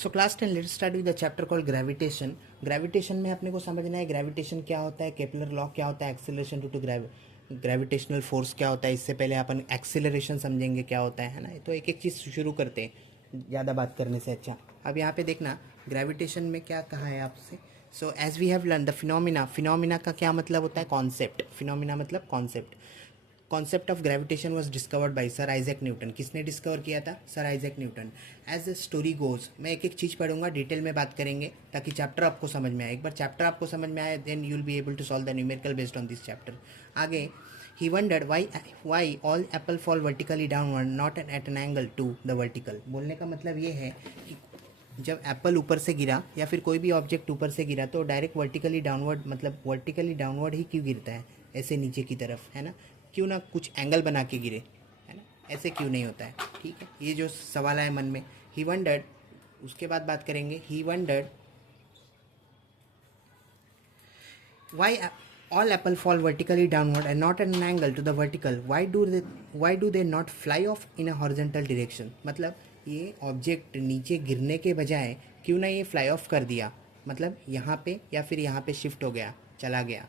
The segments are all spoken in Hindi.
So class 10 let's start with the chapter called gravitation. Gravitation में अपने को समझना है ग्रेविटेशन क्या होता है, केपलर लॉ क्या होता है, acceleration due to gravitational force क्या होता है। इससे पहले अपन एक्सेलरेशन समझेंगे क्या होता है ना। तो एक एक चीज़ शुरू करते हैं ज़्यादा बात करने से अच्छा। अब यहाँ पे देखना ग्रेविटेशन में क्या कहा है आपसे। So as we have learn the phenomena, phenomena का क्या मतलब होता है, कॉन्सेप्ट। फिनोमिना मतलब concept. Concept of gravitation was discovered by sir Isaac Newton. किसने डिस्कवर किया था? Sir Isaac Newton. As the story goes, मैं एक एक चीज़ पढ़ूंगा, डिटेल में बात करेंगे ताकि चैप्टर आपको समझ में आए। एक बार चैप्टर आपको समझ में आए then you will be able to solve the numerical based on this chapter. आगे he wondered why all apple fall vertically downward not at an angle to the vertical. बोलने का मतलब ये है कि जब एप्पल ऊपर से गिरा या फिर कोई भी ऑब्जेक्ट ऊपर से गिरा तो डायरेक्ट वर्टिकली डाउनवर्ड, मतलब वर्टिकली डाउनवर्ड ही क्यों गिरता है, ऐसे नीचे की तरफ, है ना। क्यों ना कुछ एंगल बना के गिरे, है ना, ऐसे क्यों नहीं होता है। ठीक है, ये जो सवाल आए मन में। ही वंडर्ड, उसके बाद बात करेंगे। ही wandered why all apple fall vertically downward and not at an angle to the vertical, why do they not fly off in a horizontal direction। मतलब ये ऑब्जेक्ट नीचे गिरने के बजाय क्यों ना ये फ्लाई ऑफ कर दिया, मतलब यहाँ पे या फिर यहाँ पे शिफ्ट हो गया, चला गया,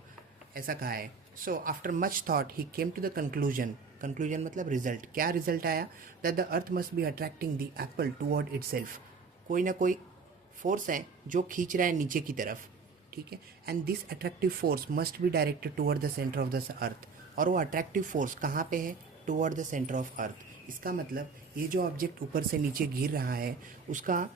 ऐसा कहा है। So after much thought he came to the conclusion, conclusion मतलब रिजल्ट। क्या रिजल्ट आया? That the earth must be attracting the apple toward itself. कोई ना कोई फोर्स है जो खींच रहा है नीचे की तरफ, ठीक है। And this attractive force must be directed toward the centre of the earth. और वो अट्रैक्टिव फोर्स कहाँ पे है? Toward the centre of earth. इसका मतलब ये जो ऑब्जेक्ट ऊपर से नीचे गिर रहा है उसका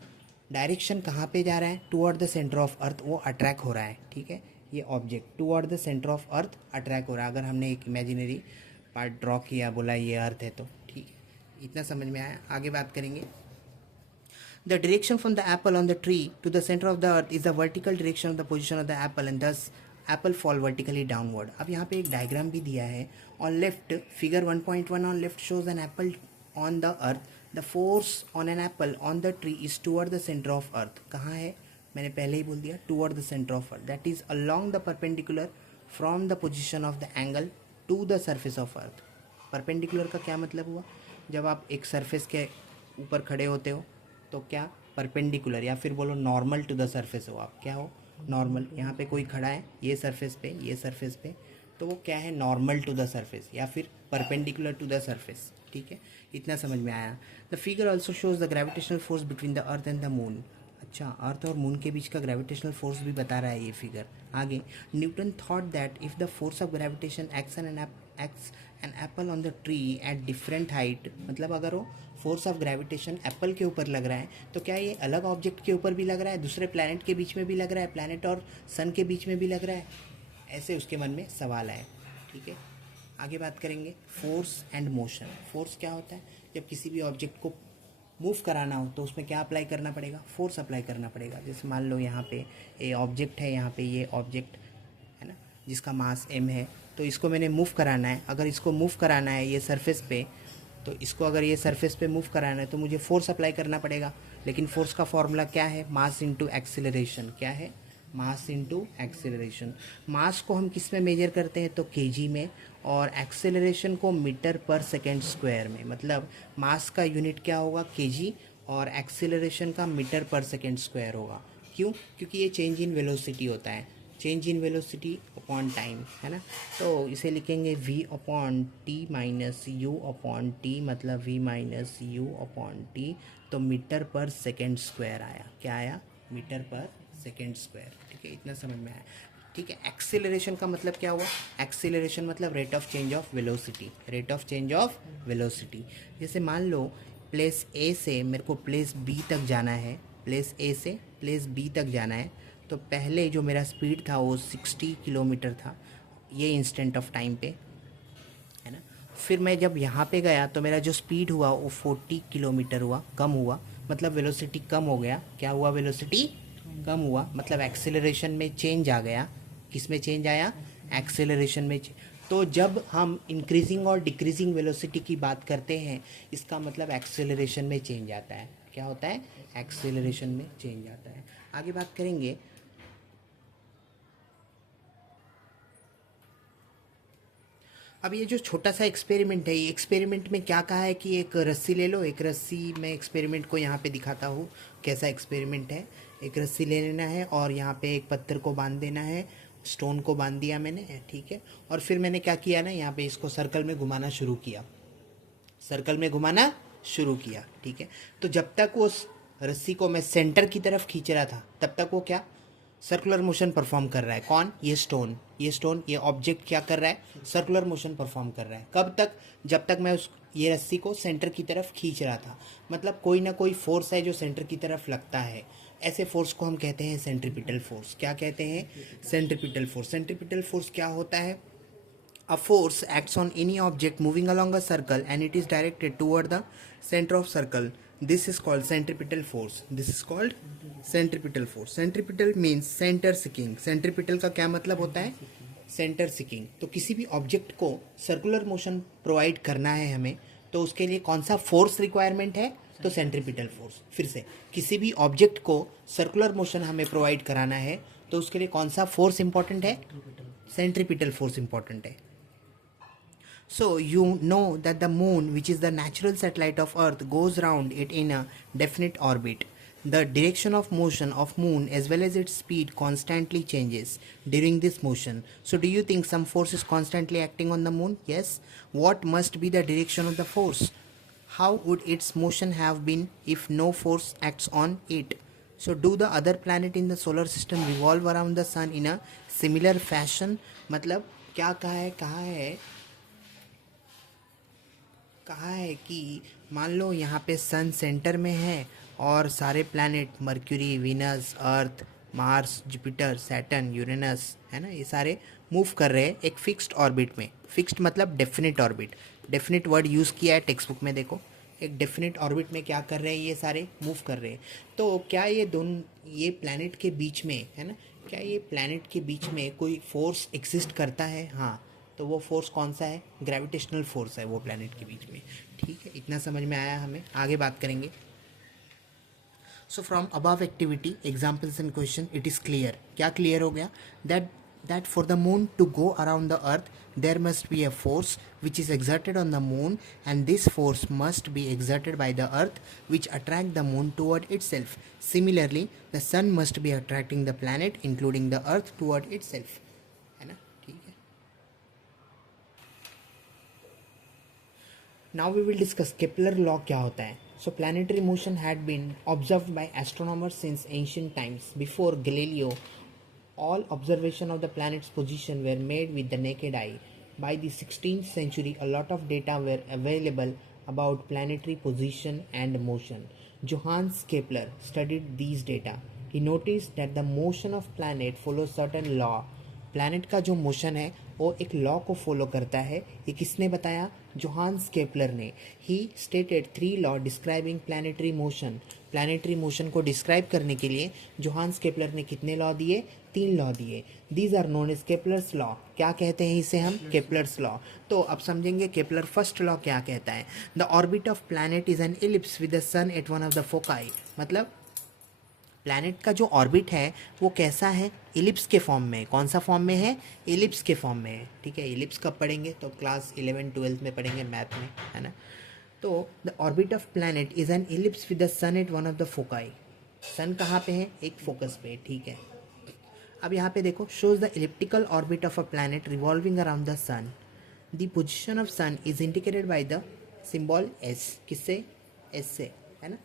डायरेक्शन कहाँ पे जा रहा है? Toward the centre of earth वो अट्रैक्ट हो रहा है, ठीक है। ये object toward the centre of earth attract हो रहा है। अगर हमने एक इमेजिनरी पार्ट ड्रॉ किया, बोला ये अर्थ है, तो ठीक है, इतना समझ में आया। आगे बात करेंगे। The direction from the apple on the tree to the center of the earth is the vertical direction of the position of the apple and thus apple fall vertically downward। अब यहाँ पे एक डायग्राम भी दिया है। On left figure 1.1 on left shows an apple on the earth। The force on an apple on the tree is toward the center of earth। कहाँ है? मैंने पहले ही बोल दिया, toward the center of earth, that is along the perpendicular from the position of the angle to the surface of earth। Perpendicular का क्या मतलब हुआ? जब आप एक सरफेस के ऊपर खड़े होते हो तो क्या परपेंडिकुलर या फिर बोलो नॉर्मल टू द सरफेस हो, आप क्या हो? नॉर्मल। यहाँ पे कोई खड़ा है ये सरफेस पे, ये सरफेस पे, तो वो क्या है? नॉर्मल टू द सरफेस या फिर परपेंडिकुलर टू द सरफेस, ठीक है। इतना समझ में आया। The figure also shows the gravitational force between the earth and the moon. अच्छा, अर्थ और मून के बीच का ग्रेविटेशनल फोर्स भी बता रहा है ये फिगर। आगे Newton thought that if the force of gravitation acts on apple on the tree at different height, मतलब अगर वो फोर्स ऑफ ग्रेविटेशन एप्पल के ऊपर लग रहा है तो क्या ये अलग ऑब्जेक्ट के ऊपर भी लग रहा है, दूसरे प्लैनेट के बीच में भी लग रहा है, प्लैनेट और सन के बीच में भी लग रहा है, ऐसे उसके मन में सवाल आए, ठीक है। आगे बात करेंगे फोर्स एंड मोशन। फोर्स क्या होता है? जब किसी भी ऑब्जेक्ट को मूव कराना हो तो उसमें क्या अप्लाई करना पड़ेगा? फोर्स अप्लाई करना पड़ेगा। जैसे मान लो यहाँ पे ये ऑब्जेक्ट है, यहाँ पे ये ऑब्जेक्ट है ना, जिसका मास m है, तो इसको मैंने मूव कराना है। अगर इसको मूव कराना है ये सरफेस पे, तो इसको अगर ये सरफेस पे मूव कराना है तो मुझे फोर्स अप्लाई करना पड़ेगा। लेकिन फोर्स का फॉर्मूला क्या है? Mass into acceleration. क्या है? Mass into acceleration. मास को हम किस में मेजर करते हैं? तो केजी में, और एक्सेलरेशन को मीटर पर सेकेंड स्क्वायर में। मतलब मास का यूनिट क्या होगा? केजी, और एक्सेलरेशन का मीटर पर सेकेंड स्क्वायर होगा। क्यों? क्योंकि ये चेंज इन वेलोसिटी होता है, change in velocity upon time, है ना। तो इसे लिखेंगे v upon T minus you upon T, मतलब v minus you upon T. तो मीटर पर सेकेंड स्क्वायर आया। क्या आया? मीटर पर सेकेंड स्क्वायर, ठीक है। इतना समझ में आया, ठीक है। एक्सीलरेशन का मतलब क्या हुआ? एक्सीलरेशन मतलब rate of change of velocity, rate of change of velocity. जैसे मान लो प्लेस ए से मेरे को प्लेस बी तक जाना है, प्लेस ए से प्लेस बी तक जाना है, तो पहले जो मेरा स्पीड था वो 60 किलोमीटर था, ये इंस्टेंट ऑफ टाइम पे, है ना। फिर मैं जब यहाँ पे गया तो मेरा जो स्पीड हुआ वो 40 किलोमीटर हुआ, कम हुआ, मतलब वेलोसिटी कम हो गया। क्या हुआ? वेलोसिटी कम हुआ, मतलब एक्सेलरेशन में चेंज आ गया। किस में चेंज आया? एक्सेलरेशन में। तो जब हम इंक्रीजिंग और डिक्रीजिंग वेलोसिटी की बात करते हैं, इसका मतलब एक्सेलरेशन में चेंज आता है। क्या होता है? एक्सेलरेशन में चेंज आता है। आगे बात करेंगे। अब ये जो छोटा सा एक्सपेरिमेंट है, ये एक्सपेरिमेंट में क्या कहा है कि एक रस्सी ले लो, एक रस्सी मैं एक्सपेरिमेंट को यहाँ पे दिखाता हूँ कैसा एक्सपेरिमेंट है। एक रस्सी ले लेना है और यहाँ पे एक पत्थर को बांध देना है, स्टोन को बांध दिया मैंने, ठीक है। और फिर मैंने क्या किया ना, यहाँ पे इसको सर्कल में घुमाना शुरू किया, सर्कल में घुमाना शुरू किया, ठीक है। तो जब तक वो रस्सी को मैं सेंटर की तरफ खींच रहा था तब तक वो क्या सर्कुलर मोशन परफॉर्म कर रहा है। कौन? ये स्टोन, ये स्टोन, ये ऑब्जेक्ट क्या कर रहा है? सर्कुलर मोशन परफॉर्म कर रहा है। कब तक? जब तक मैं उस ये रस्सी को सेंटर की तरफ खींच रहा था। मतलब कोई ना कोई फोर्स है जो सेंटर की तरफ लगता है। ऐसे फोर्स को हम कहते हैं सेंट्रीपिटल फोर्स। क्या कहते हैं? Centripetal force. सेंट्रीपिटल फोर्स क्या होता है? A force acts on any object moving along a circle and it is directed toward the center of circle. This is called centripetal force. This is called centripetal force. Centripetal means center seeking. Centripetal का क्या मतलब होता है? Centre seeking. तो किसी भी ऑब्जेक्ट को सर्कुलर मोशन प्रोवाइड करना है हमें, तो उसके लिए कौन सा फोर्स रिक्वायरमेंट है? तो सेंट्रीपिटल फोर्स। फिर से, किसी भी ऑब्जेक्ट को सर्कुलर मोशन हमें प्रोवाइड कराना है तो उसके लिए कौन सा फोर्स इंपॉर्टेंट है? सेंट्रीपिटल फोर्स इंपॉर्टेंट है। So you know that the moon, which is the natural satellite of earth, goes round it in a definite orbit. The direction of motion of moon as well as its speed constantly changes during this motion. So do you think some force is constantly acting on the moon? Yes. What must be the direction of the force? How would its motion have been if no force acts on it? So do the other planet in the solar system revolve around the sun in a similar fashion? मतलब क्या कहा है कि मान लो यहाँ पे सन सेंटर में है और सारे प्लैनेट मर्क्यूरी, वीनस, अर्थ, मार्स, जुपिटर, सैटर्न, यूरेनस, है ना, ये सारे मूव कर रहे हैं एक फिक्स्ड ऑर्बिट में। फिक्स्ड मतलब definite orbit. Definite word use किया है टेक्स्ट बुक में, देखो। एक डेफिनेट ऑर्बिट में क्या कर रहे हैं? ये सारे मूव कर रहे हैं। तो क्या ये दोनों, ये प्लैनेट के बीच में, है ना, क्या ये प्लैनेट के बीच में कोई फोर्स एग्जिस्ट करता है? हाँ। तो वो फोर्स कौन सा है? ग्रेविटेशनल फोर्स है वो प्लैनेट के बीच में, ठीक है। इतना समझ में आया? हमें आगे बात करेंगे। So from above activity, examples and question, it is clear. क्या क्लियर हो गया? That for the moon to go around the earth there must be a force which is exerted on the moon, and this force must be exerted by the earth, which attract the moon toward itself. Similarly, the sun must be attracting the planet including the earth toward itself, है ना, ठीक है। Now we will discuss Kepler law क्या होता है। So planetary motion had been observed by astronomers since ancient times. Before Galileo, all observation of the planet's position were made with the naked eye. By the 16th century, a lot of data were available about planetary position and motion. Johannes Kepler studied these data. He noticed that the motion of planet follows certain law. Planet का जो मोशन है वो एक लॉ को फॉलो करता है। ये किसने बताया? जोहान्स केपलर ने। ही stated 3 law describing planetary motion. Planetary motion को डिस्क्राइब करने के लिए जोहान्स केपलर ने कितने लॉ दिए? 3 लॉ दिए। These are known as Kepler's law. क्या कहते हैं इसे हम? Kepler's law. तो अब समझेंगे केपलर फर्स्ट लॉ क्या कहता है। The orbit of planet is an ellipse with the sun at one of the foci. मतलब प्लैनेट का जो ऑर्बिट है वो कैसा है? इलिप्स के फॉर्म में। कौन सा फॉर्म में है? इलिप्स के फॉर्म में है, ठीक है। इलिप्स कब पढ़ेंगे? तो क्लास 11-12 में पढ़ेंगे मैथ में, है ना। तो the orbit of planet is an ellipse with the sun at one of the foci. Sun कहाँ पे है? एक फोकस पे, ठीक है। अब यहाँ पे देखो, shows the elliptical orbit of a planet revolving around the sun. The position of sun is indicated by the symbol S. किससे? एस से, है ना।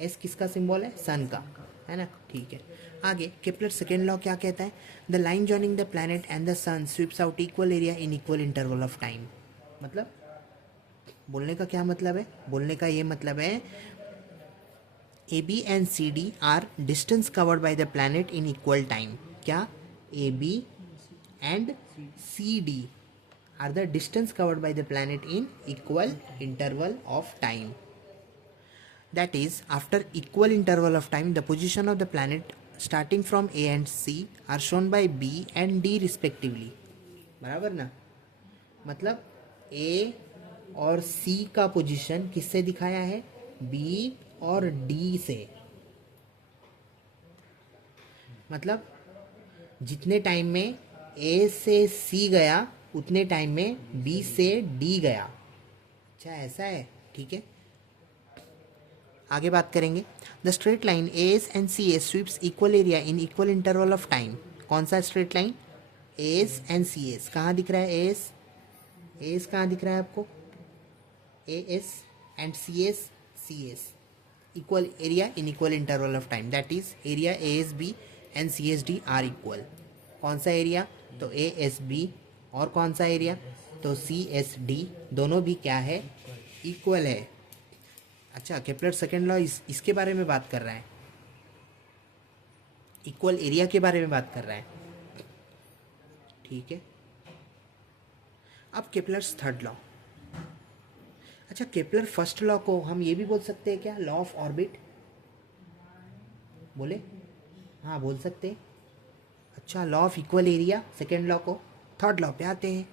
एस किसका सिंबल है? सन का, है ना, ठीक है। आगे केपलर सेकेंड लॉ क्या कहता है? The line joining the planet and the sun sweeps out equal area in equal interval of time. मतलब बोलने का क्या मतलब है? बोलने का ये मतलब है A B and C D are distance covered by the planet in equal time. क्या? A B and C D are the distance covered by the planet in equal interval of time. That is, after equal interval of time, the position of the planet starting from A and C are shown by B and D respectively. बराबर ना? मतलब A और C का पोजीशन किससे दिखाया है? B और D से। मतलब जितने टाइम में A से C गया उतने टाइम में बी से डी गया। अच्छा ऐसा है, ठीक है। आगे बात करेंगे। The straight line A S and C S sweeps equal area in equal interval of time. कौन सा straight line? A S and C S. कहाँ दिख रहा है ए एस? ए एस कहाँ दिख रहा है आपको? A S and C S equal area in equal interval of time, that is area ASB and CSD are equal। कौन सा एरिया? तो ASB। और कौन सा एरिया? तो CSD। दोनों भी क्या है? इक्वल है। अच्छा, केपलर सेकेंड लॉ इसके बारे में बात कर रहा है, इक्वल एरिया के बारे में बात कर रहा है, ठीक है। अब केपलर्स थर्ड लॉ। अच्छा, केपलर फर्स्ट लॉ को हम ये भी बोल सकते हैं क्या? Law of orbit. बोले? हाँ बोल सकते हैं। अच्छा, law of equal area second law को। थर्ड लॉ पे आते हैं।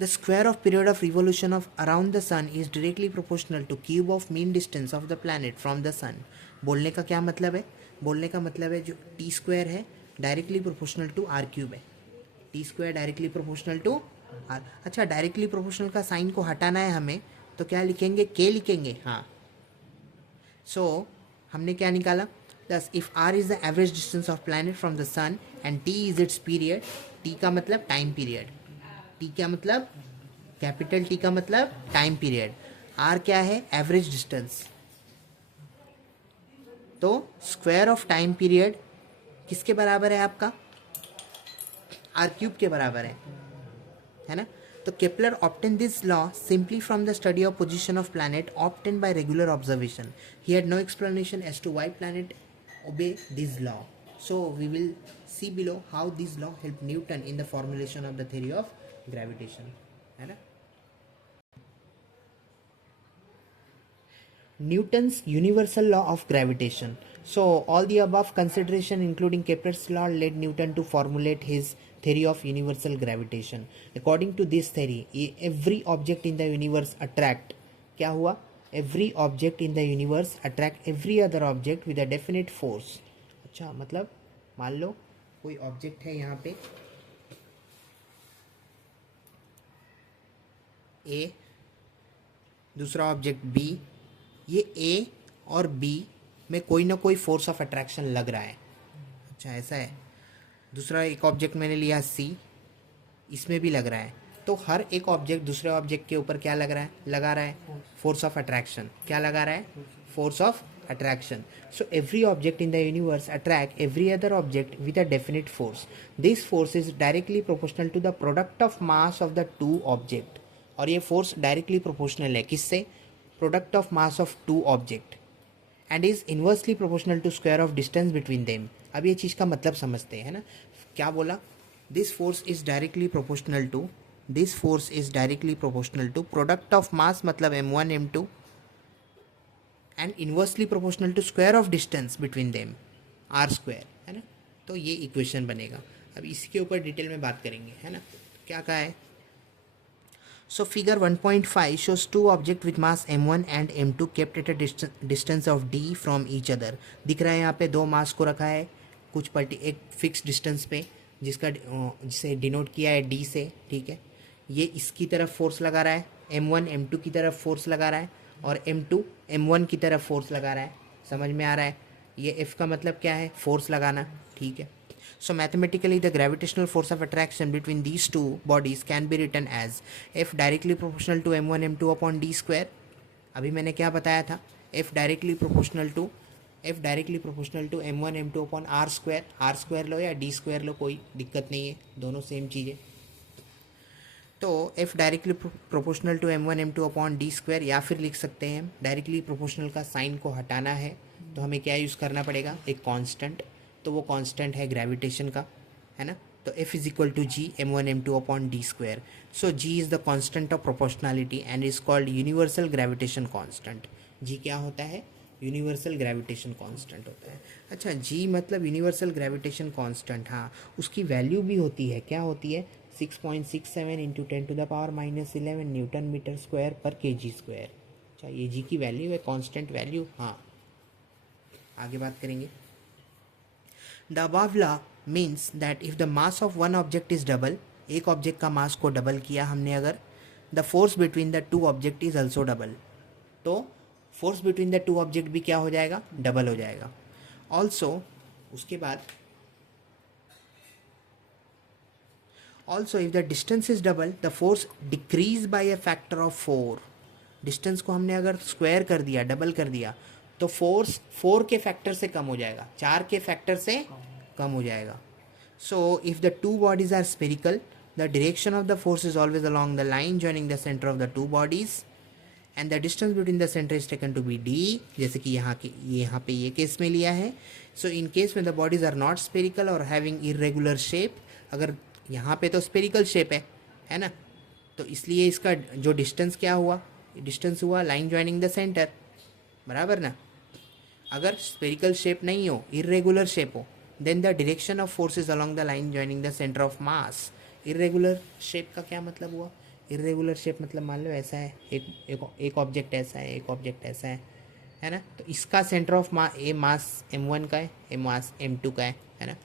The square of period of revolution of around the sun is directly proportional to cube of mean distance of the planet from the sun. बोलने का क्या मतलब है? बोलने का मतलब है जो टी स्क्वायर है directly proportional to R cube है। T square directly proportional to R. अच्छा, डायरेक्टली प्रोपोर्शनल का साइन को हटाना है हमें, तो क्या लिखेंगे? के लिखेंगे। हाँ, सो हमने क्या निकाला? दस if R is the average distance of planet from the sun and T is its period. T का मतलब टाइम पीरियड। टी क्या मतलब? कैपिटल टी का मतलब टाइम पीरियड। आर क्या है? Average distance. तो स्क्वायर ऑफ टाइम पीरियड किसके बराबर है आपका? आर क्यूब के बराबर है ना। तो Kepler obtained this law simply from the study of position of planet obtained by regular observation. He had no explanation as to why planet obey this law. So we will see below how this law helped Newton in the formulation of the theory of gravitation, है ना। Newton's universal law of gravitation. So all the above consideration including Kepler's law led Newton to formulate his theory of universal gravitation. According to this theory, every object in the universe attract, क्या हुआ? Every object in the universe attract every other object with a definite force. अच्छा, मतलब मान लो कोई ऑब्जेक्ट है यहाँ पे ए, दूसरा ऑब्जेक्ट बी। ये ए और बी में कोई ना कोई फोर्स ऑफ अट्रैक्शन लग रहा है। अच्छा ऐसा है। दूसरा एक ऑब्जेक्ट मैंने लिया सी, इसमें भी लग रहा है। तो हर एक ऑब्जेक्ट दूसरे ऑब्जेक्ट के ऊपर क्या लग रहा है? लगा रहा है फोर्स ऑफ अट्रैक्शन। क्या लगा रहा है? Force of attraction. So every object in the universe attract every other object with a definite force. This force is directly proportional to the product of mass of the two object. और ये फोर्स डायरेक्टली प्रोपोर्शनल है किससे? Product of mass of two object and is inversely proportional to square of distance between them. अब ये चीज़ का मतलब समझते हैं ना। क्या बोला? This force is directly proportional to, this force is directly proportional to product of mass मतलब m1 m2 and inversely proportional to square of distance between them R square, है ना। तो ये इक्वेशन बनेगा। अब इसके ऊपर डिटेल में बात करेंगे, है ना। क्या कहा है? So figure 1.5 shows two objects with mass m1 and m2 kept at a distance of d from each other। दिख रहा है यहाँ पे दो मास को रखा है कुछ एक फिक्स डिस्टेंस पे, जिसे डिनोट किया है d से, ठीक है। ये इसकी तरफ फोर्स लगा रहा है, m1 m2 की तरफ फोर्स लगा रहा है और m2 m1 की तरफ फोर्स लगा रहा है। समझ में आ रहा है? ये f का मतलब क्या है? फोर्स लगाना, ठीक है। So mathematically the gravitational force of attraction between these two bodies can be written as F directly proportional to m1 m2 upon d square। अभी मैंने क्या बताया था? F directly proportional to m1 m2 upon r square। r square लो या d square लो, कोई दिक्कत नहीं है, दोनों सेम चीज़ है। तो F directly proportional to m1 m2 upon d square, या फिर लिख सकते हैं हम डायरेक्टली प्रोपोर्शनल का साइन को हटाना है तो हमें क्या यूज़ करना पड़ेगा? एक कांस्टेंट। तो वो कांस्टेंट है ग्रेविटेशन का, है ना। तो F is equal to G m1 m2 upon D square. So G is the constant of proportionality and is called universal gravitation constant. G क्या होता है? यूनिवर्सल ग्रेविटेशन कांस्टेंट होता है। अच्छा, G मतलब यूनिवर्सल ग्रेविटेशन कांस्टेंट। हाँ, उसकी वैल्यू भी होती है। क्या होती है? 6.67 इंटू 10⁻⁻11 न्यूटन मीटर स्क्वायर पर kg स्क्वायर। अच्छा, ये G की वैल्यू है, कांस्टेंट वैल्यू। हाँ, आगे बात करेंगे। The above law means that if the mass of one object is double, एक ऑब्जेक्ट का मास को डबल किया हमने अगर, the force between the two object is also double, तो force between the two object भी क्या हो जाएगा, डबल हो जाएगा। ऑल्सो उसके बाद also if the distance is double the force decrease by a factor of 4। Distance को हमने अगर स्क्वायर कर दिया, डबल कर दिया, तो फोर्स 4 के फैक्टर से कम हो जाएगा, 4 के फैक्टर से कम हो जाएगा। So if the two bodies are spherical the direction of the force is always along the line joining the centre of the two bodies and the distance between the centre is taken to be D, जैसे कि यहाँ पे ये केस में लिया है। सो इन केस में the bodies are not spherical और हैविंग इरेगुलर शेप, अगर यहाँ पे तो स्पेरिकल शेप है ना, तो इसलिए इसका जो डिस्टेंस क्या हुआ, डिस्टेंस हुआ लाइन ज्वाइनिंग द सेंटर, बराबर ना। अगर स्पेरिकल शेप नहीं हो, इरेगुलर शेप हो, then the direction of force is along the line joining the centre of mass. Irregular shape का क्या मतलब हुआ, इरेगुलर शेप मतलब मान लो ऐसा है, एक ऑब्जेक्ट ऐसा है, एक ऑब्जेक्ट ऐसा है ना, तो इसका सेंटर ऑफ मास m1 का है, ए मास m2 का है ना,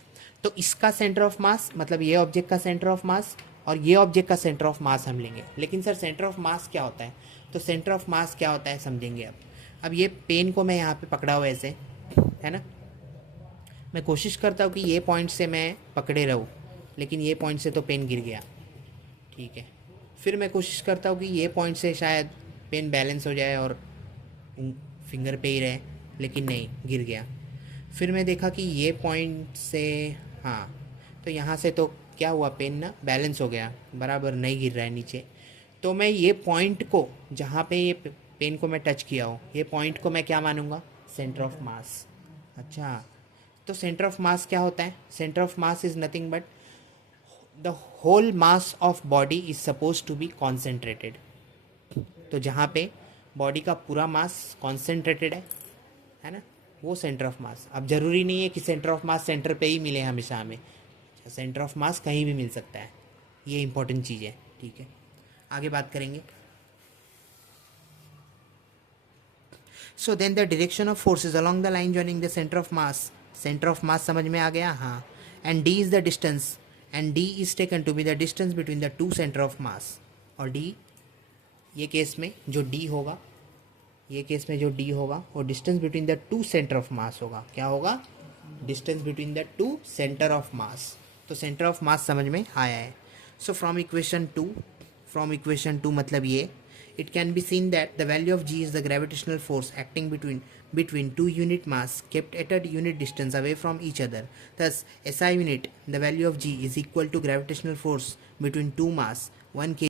तो इसका सेंटर ऑफ मास मतलब ये ऑब्जेक्ट का सेंटर ऑफ मास और ये ऑब्जेक्ट का सेंटर ऑफ मास हम लेंगे। लेकिन सर सेंटर ऑफ मास क्या होता है, तो सेंटर ऑफ मास क्या होता है समझेंगे अब ये पेन को मैं यहाँ पे पकड़ा हुआ ऐसे है ना, मैं कोशिश करता हूँ कि ये पॉइंट से मैं पकड़े रहूँ, लेकिन ये पॉइंट से तो पेन गिर गया, ठीक है। फिर मैं कोशिश करता हूँ कि ये पॉइंट से शायद पेन बैलेंस हो जाए और फिंगर पे ही रहे, लेकिन नहीं, गिर गया। फिर मैं देखा कि ये पॉइंट से, हाँ, तो यहाँ से तो क्या हुआ, पेन ना बैलेंस हो गया, बराबर नहीं गिर रहा है नीचे। तो मैं ये पॉइंट को, जहाँ पे ये पेन को मैं टच किया हो, ये पॉइंट को मैं क्या मानूंगा, सेंटर ऑफ मास। अच्छा, तो सेंटर ऑफ मास क्या होता है, centre of mass is nothing but the whole mass of body is suppose to be concentrated. तो जहाँ पे बॉडी का पूरा मास कॉन्सेंट्रेटेड है ना, वो सेंटर ऑफ मास। अब जरूरी नहीं है कि सेंटर ऑफ मास सेंटर पे ही मिले हमेशा हमें, सेंटर ऑफ मास कहीं भी मिल सकता है, ये इंपॉर्टेंट चीज़ है, ठीक है। आगे बात करेंगे। So then the direction of force is along the line joining the centre of mass. Centre of mass समझ में आ गया, हाँ। And D is the distance, and D is taken to be the distance between the two centre of mass. और डी, ये केस में जो डी होगा, ये केस में जो डी होगा वो distance between the two centre of मास होगा। क्या होगा, distance between the two centre of मास। तो सेंटर ऑफ मास समझ में आया है। सो फ्रॉम इक्वेशन टू मतलब ये, it can be seen that the value of g is the gravitational force acting between two unit mass kept at a unit distance away from each other. Thus SI unit, the value of g is equal to gravitational force between two mass 1 kg